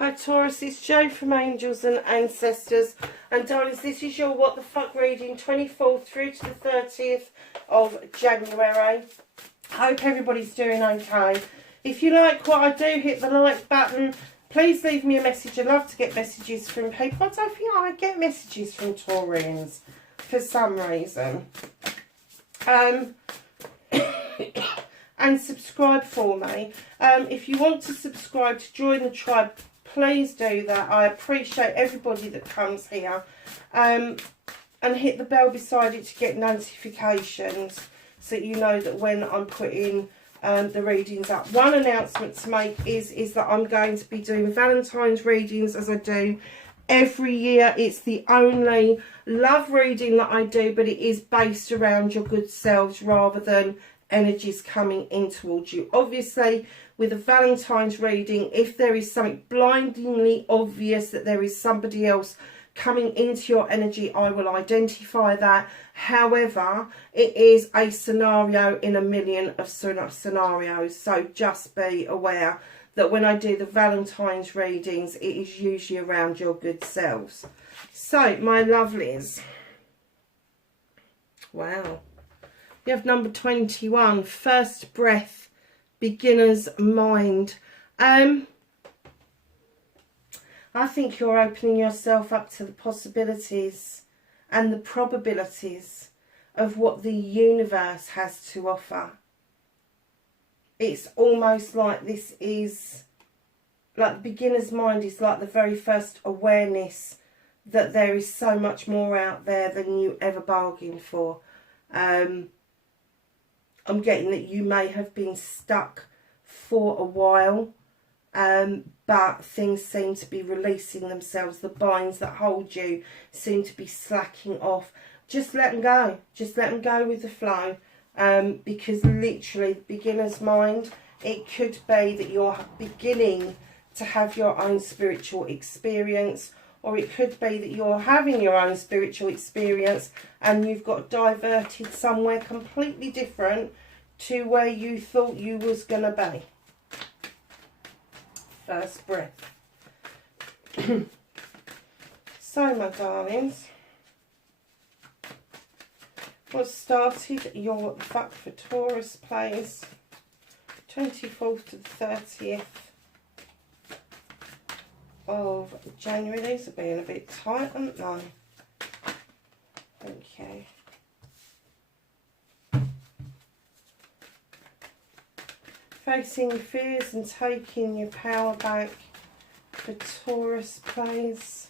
Hi Taurus, it's Jo from Angels and Ancestors, and darlings, this is your What the Fuck reading, 24th through to the 30th of January. Hope everybody's doing okay. If you like what I do, hit the like button. Please leave me a message. I love to get messages from people. I don't think I get messages from Taurians for some reason. And subscribe for me. If you want to subscribe to join the tribe, please do that. I appreciate everybody that comes here. And hit the bell beside it to get notifications so that you know that when I'm putting the readings up. One announcement to make is that I'm going to be doing Valentine's readings as I do every year. It's the only love reading that I do, but it is based around your good selves rather than energies coming in towards you. Obviously, with a Valentine's reading, if there is something blindingly obvious that there is somebody else coming into your energy, I will identify that. However, it is a scenario in a million of scenarios, so just be aware that when I do the Valentine's readings, it is usually around your good selves. So, my lovelies, wow, you have number 21, First Breath, Beginner's Mind. I think you're opening yourself up to the possibilities and the probabilities of what the universe has to offer. It's almost like this is, like the beginner's mind is like the very first awareness that there is so much more out there than you ever bargained for. I'm getting that you may have been stuck for a while, but things seem to be releasing themselves. The binds that hold you seem to be slacking off. Just let them go. Just let them go with the flow. Because literally, the beginner's mind, it could be that you're beginning to have your own spiritual experience, or it could be that you're having your own spiritual experience and you've got diverted somewhere completely different to where you thought you was going to be. First breath. So, my darlings, what started your What the Fuck for Taurus, please? 24th to the 30th of January. These are being a bit tight, aren't they? Thank you. Facing your fears and taking your power back for Taurus, please.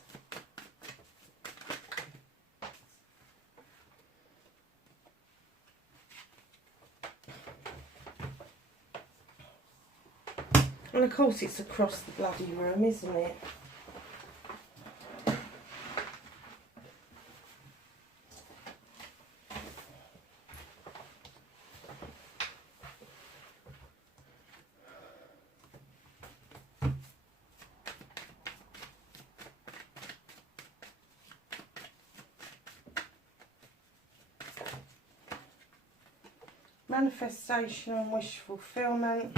And of course it's across the bloody room, isn't it? Manifestation and wish fulfillment.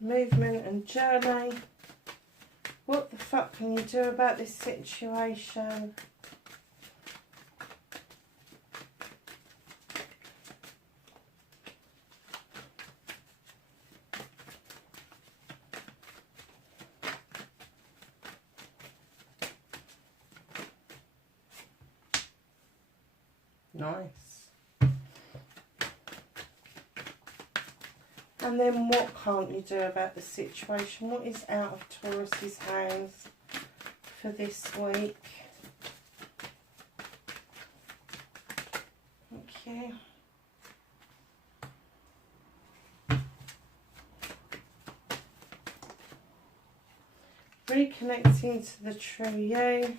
Movement and journey. What the fuck can you do about this situation? Nice. And then what can't you do about the situation? What is out of Taurus's hands for this week? Okay. Reconnecting to the true you.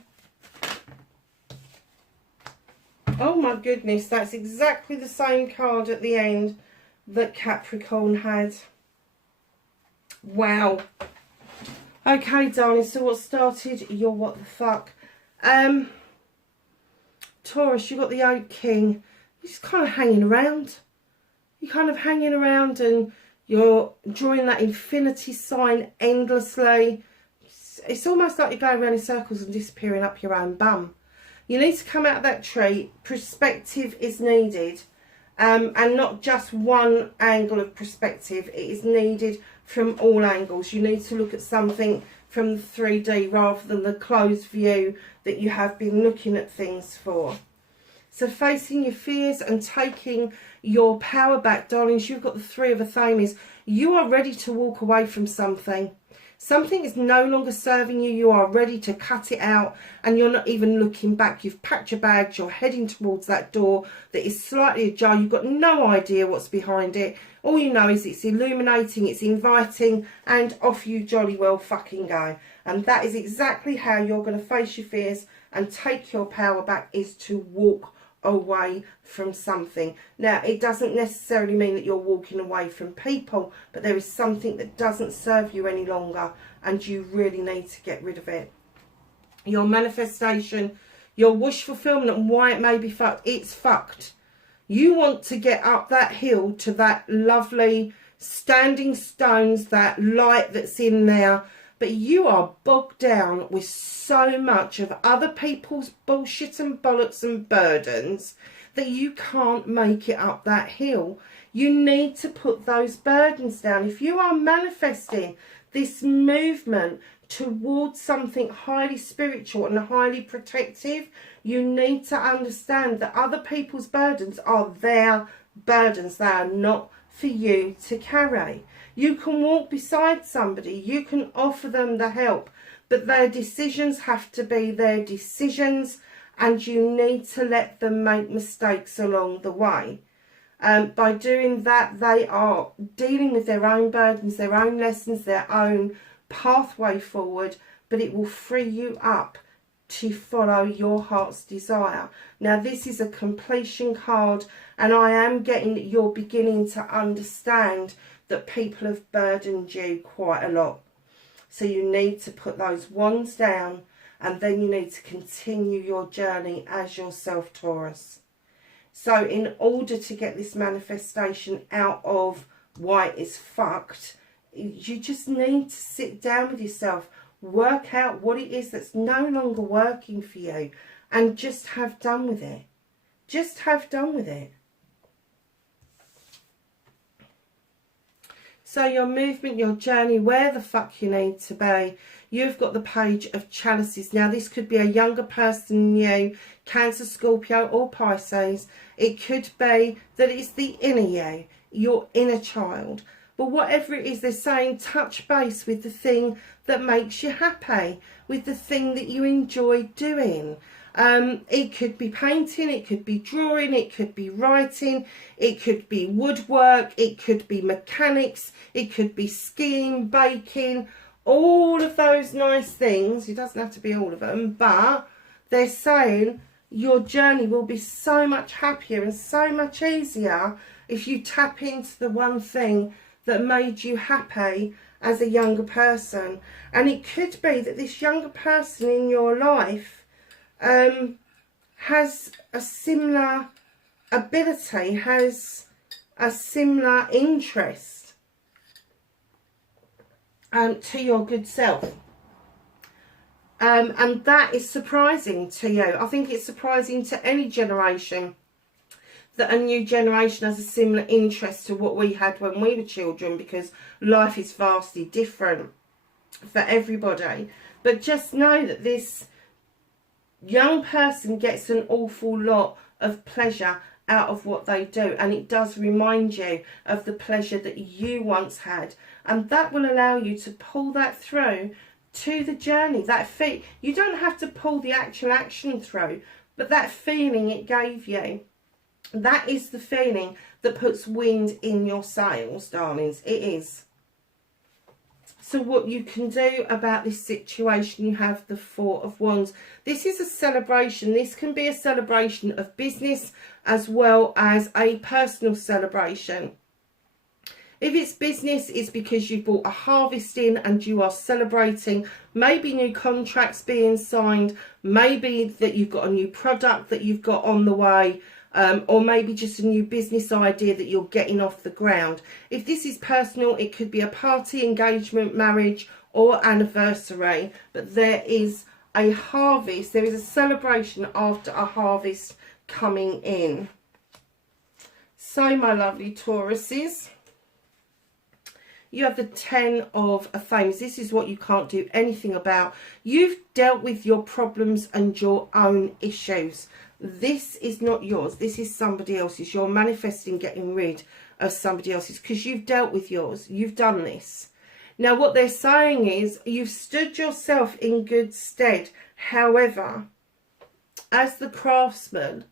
Oh my goodness, that's exactly the same card at the end that Capricorn had. Wow. Okay, darling, so what started your What the Fuck? Taurus, you got the Oak King. You're just kind of hanging around. you're kind of hanging around and you're drawing that infinity sign endlessly. It's almost like you're going around in circles and disappearing up your own bum. You need to come out of that tree. Perspective is needed. And not just one angle of perspective. It is needed from all angles. You need to look at something from the 3D rather than the closed view that you have been looking at things for. So facing your fears and taking your power back, darlings, you've got the 3 of Athames. You are ready to walk away from something. Something is no longer serving you. You are ready to cut it out and you're not even looking back. You've packed your bags. You're heading towards that door that is slightly ajar. You've got no idea what's behind it. All you know is it's illuminating, it's inviting, and off you jolly well fucking go. And that is exactly how you're going to face your fears and take your power back, is to walk away from something. Now, it doesn't necessarily mean that you're walking away from people, but there is something that doesn't serve you any longer and you really need to get rid of it. Your manifestation, your wish fulfillment, and why it may be fucked, it's fucked. You want to get up that hill to that lovely standing stones, that light that's in there, but you are bogged down with so much of other people's bullshit and bollocks and burdens that you can't make it up that hill. You need to put those burdens down. If you are manifesting this movement towards something highly spiritual and highly protective, you need to understand that other people's burdens are their burdens. They are not for you to carry. You can walk beside somebody, you can offer them the help, but their decisions have to be their decisions, and you need to let them make mistakes along the way. By doing that, they are dealing with their own burdens, their own lessons, their own pathway forward, but it will free you up to follow your heart's desire. Now, this is a completion card, and I am getting that you're beginning to understand that people have burdened you quite a lot. So you need to put those wands down, and then you need to continue your journey as yourself, Taurus. So in order to get this manifestation out of why it's fucked, you just need to sit down with yourself, work out what it is that's no longer working for you, and just have done with it. Just have done with it. So your movement, your journey, where the fuck you need to be. You've got the Page of Chalices. Now, this could be a younger person than you, Cancer, Scorpio or Pisces. It could be that it's the inner you, your inner child. But whatever it is, they're saying touch base with the thing that makes you happy, with the thing that you enjoy doing. It could be painting, it could be drawing, it could be writing, it could be woodwork, it could be mechanics, it could be skiing, baking, all of those nice things. It doesn't have to be all of them, but they're saying your journey will be so much happier and so much easier if you tap into the one thing that made you happy as a younger person. And it could be that this younger person in your life has a similar ability, has a similar interest to your good self. And that is surprising to you. I think it's surprising to any generation that a new generation has a similar interest to what we had when we were children, because life is vastly different for everybody. But just know that this young person gets an awful lot of pleasure out of what they do, and it does remind you of the pleasure that you once had, and that will allow you to pull that through to the journey. That you don't have to pull the actual action through, but that feeling it gave you, that is the feeling that puts wind in your sails, darlings. It is. So what you can do about this situation, you have the Four of Wands. This is a celebration. This can be a celebration of business as well as a personal celebration. If it's business, it's because you've brought a harvest in and you are celebrating maybe new contracts being signed, maybe that you've got a new product that you've got on the way. or maybe just a new business idea that you're getting off the ground. If this is personal, it could be a party, engagement, marriage, or anniversary. But there is a harvest, there is a celebration after a harvest coming in. So, my lovely Tauruses, you have the 10 of Flames. This is what you can't do anything about. You've dealt with your problems and your own issues. This is not yours. This is somebody else's. You're manifesting getting rid of somebody else's because you've dealt with yours. You've done this. Now, what they're saying is you've stood yourself in good stead. However, as the craftsman,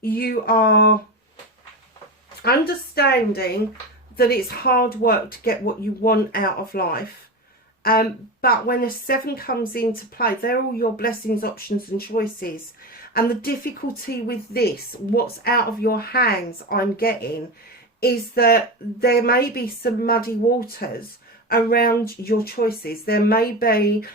you are understanding that it's hard work to get what you want out of life. But when a 7 comes into play, they're all your blessings, options and choices. And the difficulty with this, what's out of your hands I'm getting, is that there may be some muddy waters around your choices. There may be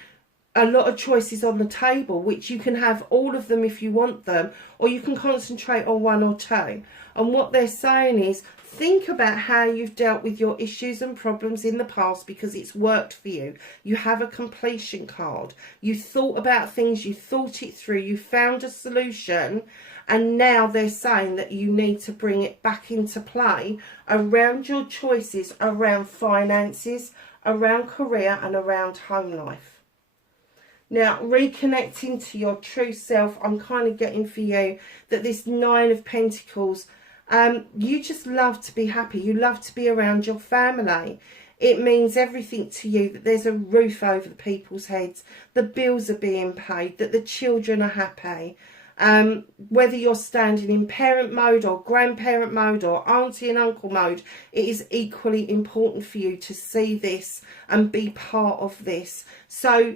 a lot of choices on the table, which you can have all of them if you want them, or you can concentrate on 1 or 2. And what they're saying is, think about how you've dealt with your issues and problems in the past because it's worked for you. You have a completion card. You thought about things, you thought it through, you found a solution, and now they're saying that you need to bring it back into play around your choices, around finances, around career and around home life. Now, reconnecting to your true self, I'm kind of getting for you that this 9 of Pentacles, you just love to be happy. You love to be around your family. It means everything to you that there's a roof over the people's heads, the bills are being paid, that the children are happy. Whether you're standing in parent mode or grandparent mode or auntie and uncle mode, it is equally important for you to see this and be part of this. So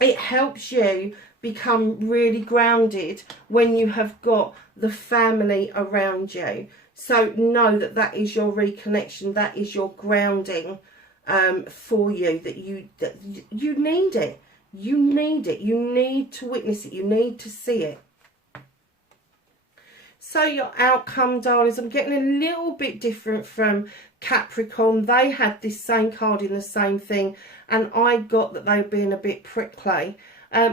it helps you become really grounded when you have got the family around you. So know that that is your reconnection, that is your grounding for you, that you need it. You need it. You need to witness it. You need to see it. So your outcome, darlings, I'm getting a little bit different from Capricorn. They had this same card in the same thing, and I got that they were being a bit prickly.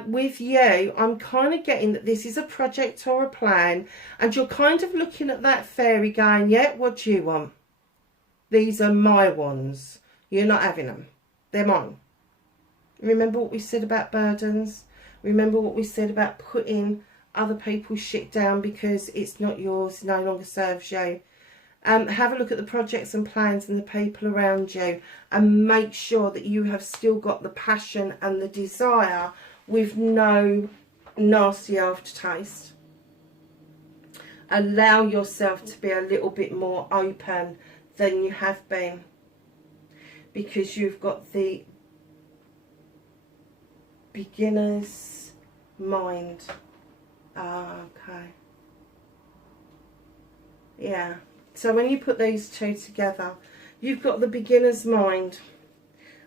With you, I'm kind of getting that this is a project or a plan, and you're kind of looking at that fairy going, yeah, what do you want? These are my ones. You're not having them. They're mine. Remember what we said about burdens? Remember what we said about putting other people's shit down because it's not yours, no longer serves you. Have a look at the projects and plans and the people around you, and make sure that you have still got the passion and the desire with no nasty aftertaste. Allow yourself to be a little bit more open than you have been, because you've got the beginner's mind. Okay. Yeah. So when you put these two together, you've got the beginner's mind,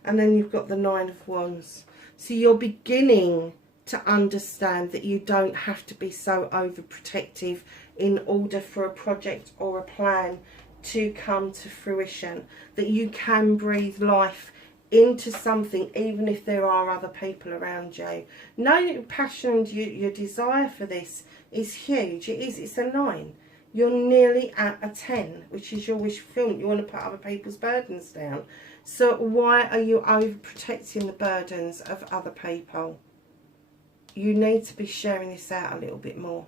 and then you've got the 9 of Wands. So you're beginning to understand that you don't have to be so overprotective in order for a project or a plan to come to fruition. That you can breathe life into something even if there are other people around you. Know that your passion and your desire for this is huge. It is. It's a 9. You're nearly at a 10, which is your wish fulfillment. You want to put other people's burdens down. So why are you overprotecting the burdens of other people? You need to be sharing this out a little bit more.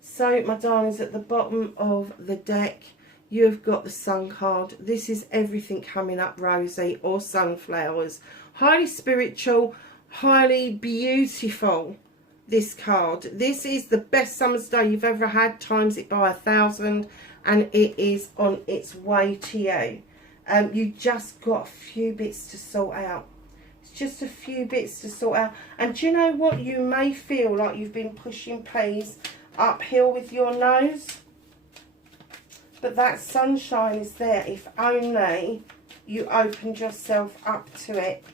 So, my darlings, at the bottom of the deck, you've got the Sun card. This is everything coming up rosy or sunflowers. Highly spiritual, highly beautiful, this card. This is the best summer's day you've ever had, times it by 1,000, and it is on its way to you. You just got a few bits to sort out. It's just a few bits to sort out. And do you know what? You may feel like you've been pushing peas uphill with your nose, but that sunshine is there if only you opened yourself up to it.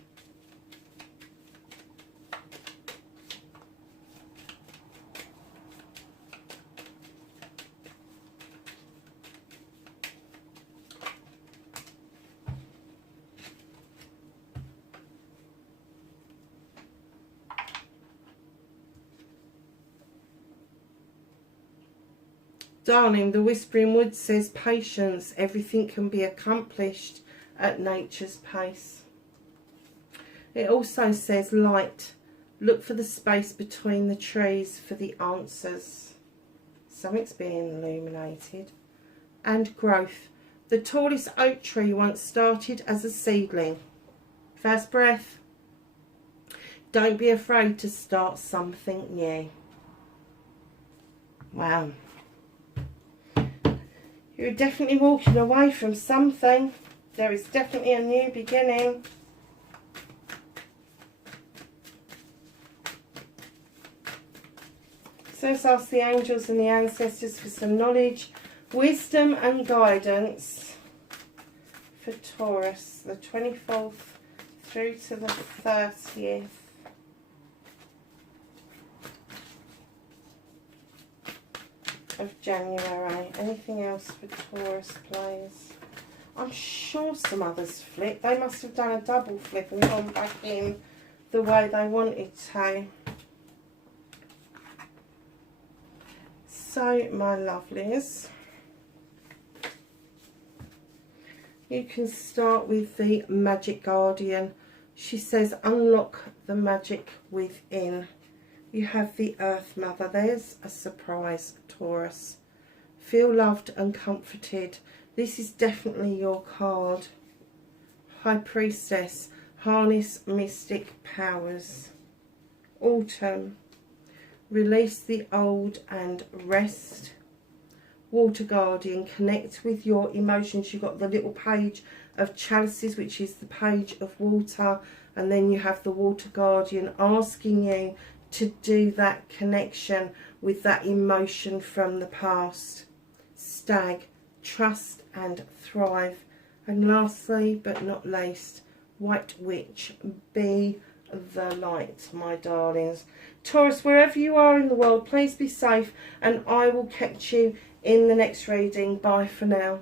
Darling, the Whispering Wood says patience. Everything can be accomplished at nature's pace. It also says light. Look for the space between the trees for the answers. Something's being illuminated. And growth. The tallest oak tree once started as a seedling. First breath. Don't be afraid to start something new. Wow. You're definitely walking away from something. There is definitely a new beginning. So let's ask the angels and the ancestors for some knowledge, wisdom and guidance for Taurus, the 24th through to the 30th. Of January. Anything else for Taurus, please? I'm sure some others flipped. They must have done a double flip and gone back in the way they wanted to. So, my lovelies, you can start with the Magic Guardian. She says, unlock the magic within. You have the Earth Mother. There's a surprise, Taurus. Feel loved and comforted. This is definitely your card. High Priestess. Harness mystic powers. Autumn. Release the old and rest. Water Guardian. Connect with your emotions. You've got the little page of chalices, which is the page of water. And then you have the Water Guardian asking you to do that connection with that emotion from the past. Stag, trust and thrive. And lastly, but not least, White Witch, be the light, my darlings. Taurus, wherever you are in the world, please be safe, and I will catch you in the next reading. Bye for now.